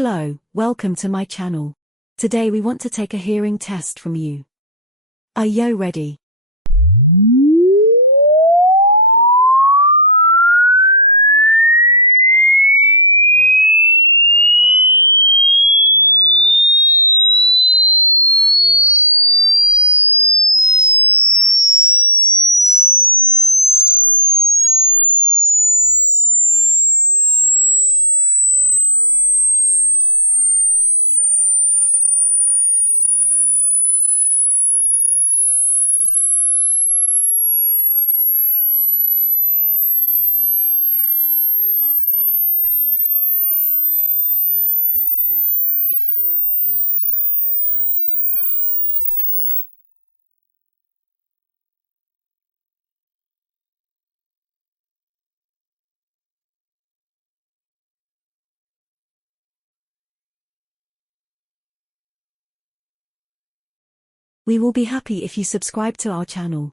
Hello, welcome to my channel. Today we want to take a hearing test from you. Are you ready? We will be happy if you subscribe to our channel.